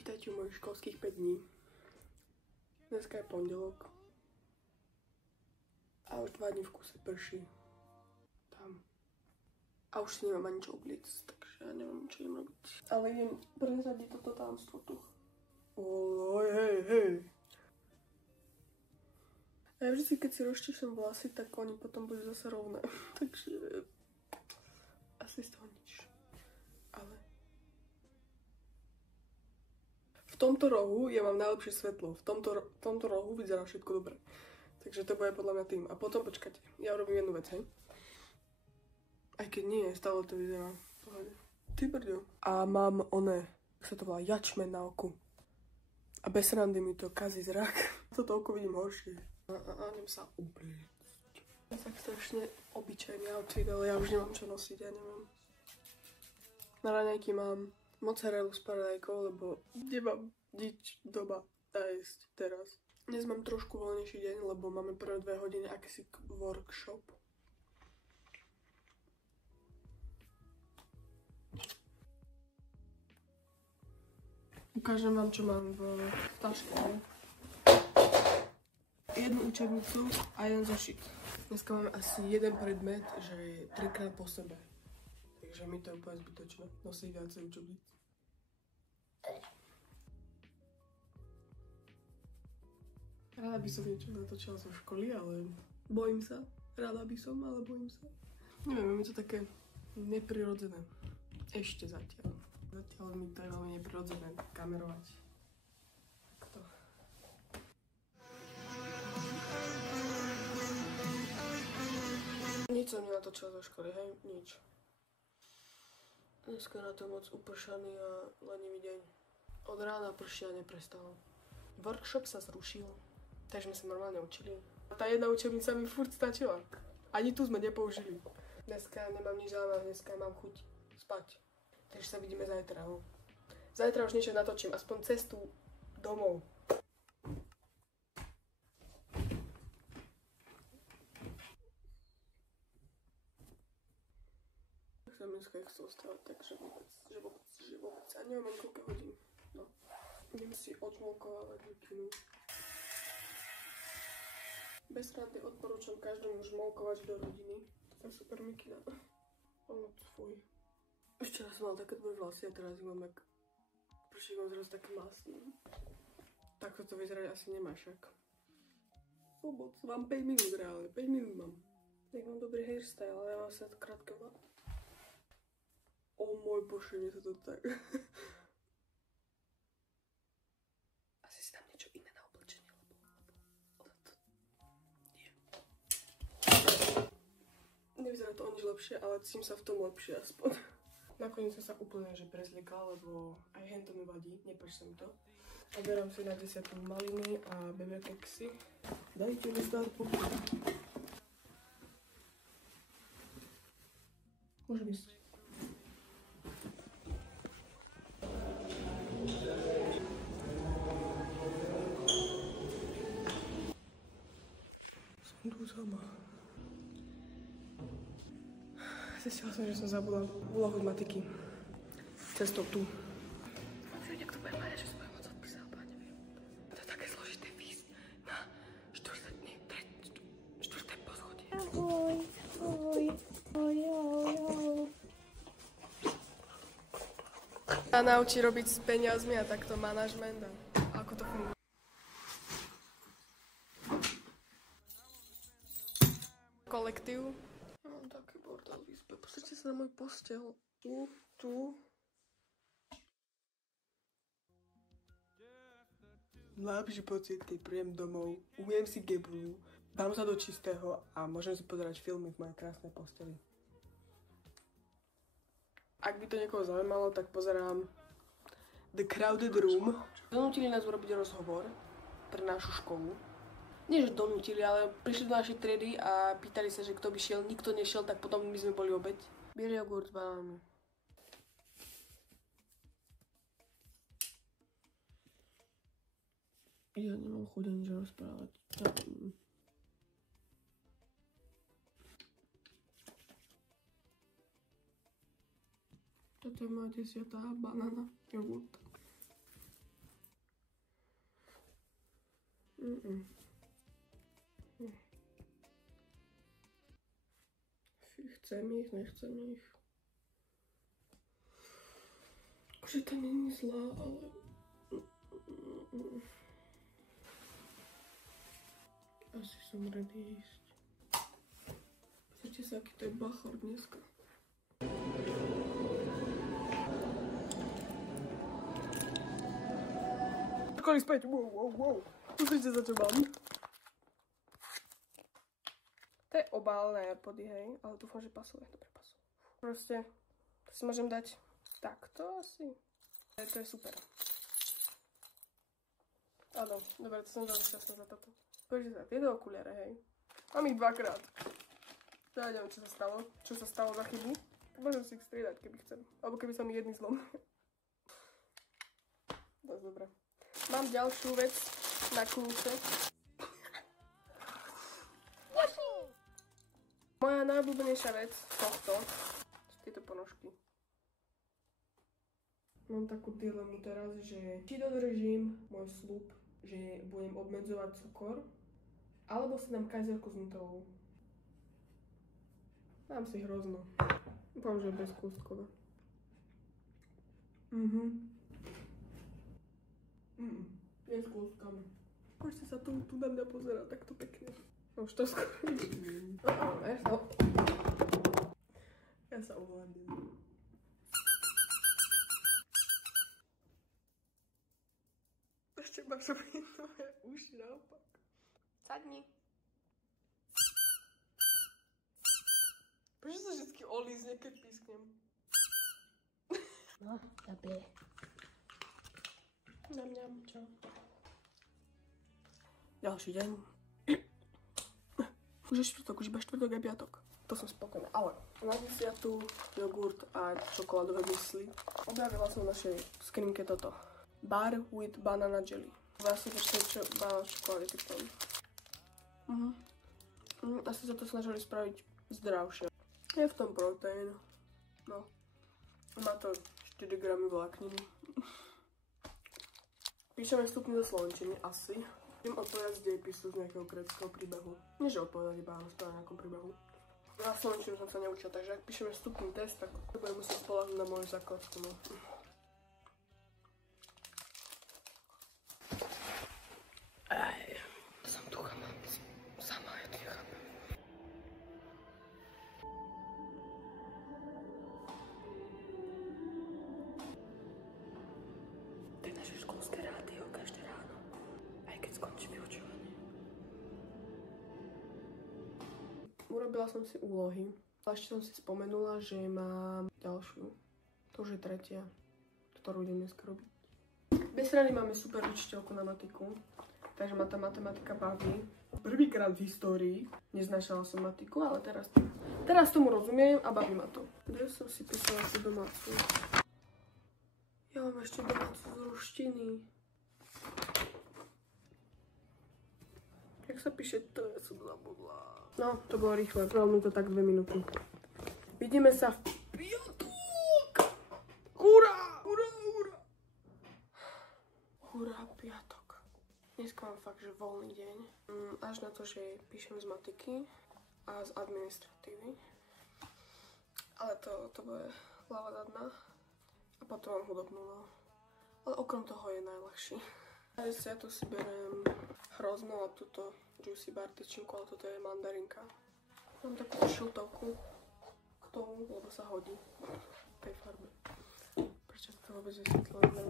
Vítajte u mojich školských 5 dní. Dneska je pondelok. A už 2 dní v kuse prší. Tam. A už si nemám ani čo obliecť, takže ja neviem, čo idem robiť. Ale idem prezradiť toto tajomstvo tu. Hej. A ja vždy, keď si rozčešem vlasy, tak oni potom budú zase rovné. Takže asi z toho nič. Ale v tomto rohu ja mám najlepšie svetlo. V tomto rohu vyzerá všetko dobre. Takže to bude podľa mňa tým. A potom počkajte, ja urobím jednu vec, hej. Aj keď nie, stále to vyzerá. Pohľadne. Ty brďo. A mám oné, jak sa to volá, jačmen na oku. A bez randy mi to kazí zrak. Toto oko vidím horšie. A idem sa obliecť. Ja tak strašne obyčajný outfit, ale ja už nemám čo nosiť, ja neviem. Na raňajky mám mozzarellu s paradajkou, lebo nemám nič doma nájsť teraz. Dnes mám trošku voľnejší deň, lebo máme prvé 2 hodiny akýsi workshop. Ukážem vám, čo mám v taške. Jednu učebnicu a jeden zošit. Dneska máme asi jeden predmet, že je 3-krát po sebe. Takže mi to je úplne zbytočné nosiť viacej učebnic. Rada by som niečo natočila zo školy, ale bojím sa. Rada by som, ale bojím sa. Neviem, je to také neprirodzené. Ešte zatiaľ. Zatiaľ mi to je veľmi neprirodzené kamerovať. Takto. Nič som nenatočila zo školy, hej? Nič. Dneska na to moc upršaný a lenivý deň. Od rána pršia neprestalo. Workshop sa zrušil, takže sme sa normálne učili. Tá jedna učebnica mi furt stačila. Ani tu sme nepoužili. Dneska nemám nič zaujímavé, dneska mám chuť spať. Takže sa vidíme zajtra. No. Zajtra už niečo natočím, aspoň cestu domov. Tak som dneska chcel stávať, takže vôbec. A neviem, koľko hodín. No. Idem si odžmolkovávať mikinu. Bez randy odporúčam každému žmolkovať do rodiny. To je super mikina. Ono tvoj. Včera som mal také dvoje vlasy a teraz ich mám jak... Prečo mám zrazu také masný. Takto to vyzerať asi nemá však. Vôbec, mám 5 minút reálne, 5 minút mám. Tak mám dobrý hairstyle, ale ja mám sa to krátke vlasy. O môj bože, mne to tak... Asi si dám niečo iné na oblečenie, lebo... to... Nie. Nevyzerá to o nič lepšie, ale cítim sa v tom lepšie aspoň. Nakoniec som sa úplne že prezlikla, lebo aj hento mi vadí, nepáči sa mi to. A berám si na 10 maliny a bebe keksy. Dajte mi zdať popíť. Môže ísť. Som tu sama. Zistila som, že som zabudla úlohu z matiky. Cestou tu. Mám jak to bude mať, že som budem môcť odpísať, ale neviem. To je také zložité výjsť na 4. poschodie. Ahoj. A naučí robiť s peniazmi a takto manažment a ako to funguje. Kolektív. Mám taký bordel v izbe. Pozrite sa na môj postel. Tu. Najlepší pocit, keď príjem domov, umiem si gebru, dám sa do čistého a môžem si pozerať filmy v mojej krásnej posteli. Ak by to niekoho zaujímalo, tak pozerám The Crowded Room. Donútili nás urobiť rozhovor pre našu školu. Nie, že donútili, ale prišli do našej triedy a pýtali sa, že kto by šiel. Nikto nešiel, tak potom my sme boli obeť. Bielý jogurt s banánmi. Ja nemám chuť nič rozprávať. Toto je moja 10. banána, jogurt. Chcem ich, nechcem ich. Akože to nie je zlá, ale... Asi som ready ísť. Pozrite sa, aký to je bachor dneska. Kolik späť, wow. Pozrite sa, čo mám. To je obal na Airpody, hej, ale dúfam, že pasuje. Dobre, pasuje. Proste, to si môžem dať takto asi. To je super. Áno, dobre, to som veľmi šťastná za toto. Pozrite sa, tieto okuliare, hej. Mám ich dvakrát. Ja neviem, čo sa stalo za chybu. Môžem si ich striedať, keby chcem. Alebo keby sa mi jedný zlom. Dosť dobre. Mám ďalšiu vec na kľúče. Moja najobľúbenejšia vec tohto sú tieto ponožky. Mám takú dilemu teraz, že či dodržím môj sľub, že budem obmedzovať cukor, alebo si dám kajzerku s nutellou. Dám si hrozno. Dúfam, že je bezkôstkové. Nie s kôstkami. Kožte sa tu na mňa pozerá takto pekne. No už to skoro Ja sa ovládnem. Ešte máš robiť nové uši naopak. Sadni. Prečo sa vždycky olízne, keď písknem? No, dobre. Ňam, čau. Ďalší deň. Už je štvrtok, už iba štvrtok a piatok. To som spokojná, ale na desiatu jogurt a čokoládové mysli. Objavila som v našej skrinke toto. Bar with banana jelly. Vlastne to banana čokolády typujem. Asi sa to snažili spraviť zdravšie. Je v tom proteín. No. Má to 4 gramy vlákniny. Píšeme vstupný do slovenčiny, asi. Idem odpovedať z dejepisu z nejakého gréckeho príbehu. Nie, že odpovedať iba, ale stále nejakom príbehu. Na slovenčinu som sa neučil, takže ak píšeme vstupný test, tak budem musieť spoľahnúť na moju základku. No. Som tu sama, ja dýcham. To je naše školské rádio každé ráno. Aj keď skončí vyučovanie. Urobila som si úlohy. A ešte som si spomenula, že mám ďalšiu. To už je tretia, ktorú idem dneska robiť. Bez rady máme super učiteľku na matiku. Takže ma tá matematika baví. Prvýkrát v histórii neznášala som matiku, ale teraz tomu rozumiem a baví ma to. Kde som si písala tú domácu? Ja mám ešte domácu z ruštiny. Jak sa píše to, ja som zabudla. No, to bolo rýchle, trvalo mi to tak 2 minúty. Vidíme sa v piatok! Hurá! Hurá, hurá! Hurá, piatok. Dneska mám fakt, že voľný deň. Až na to, že píšem z matiky a z administratívy. Ale to bude hlava na dna. A potom mám hudobnú, no. Ale okrem toho je najľahší. A ja tu si beriem hrozno a túto juicy bar tyčinku, ale toto je mandarinka. Mám takú šiltovku k tomu, lebo sa hodí v tej farbe. Prečo to vôbec vysvetľujem?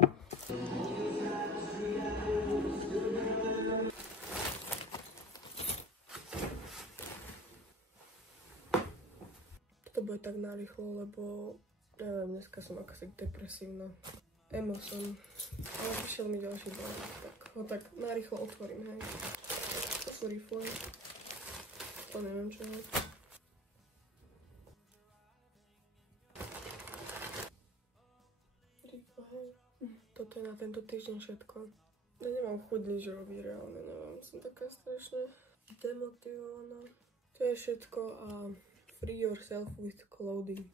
Toto bude tak narýchlo, lebo neviem, dneska som akási depresívna. Emo som. Ale prišiel mi ďalší deň. Tak ho tak narýchlo otvorím, hej. To sú rifle. To neviem čo je. Rifle, hej. Toto je na tento týždeň všetko. Ja nemám chuť nič robiť, reálne neviem. Som taká strašne demotivovaná. To je všetko a free yourself with clothing.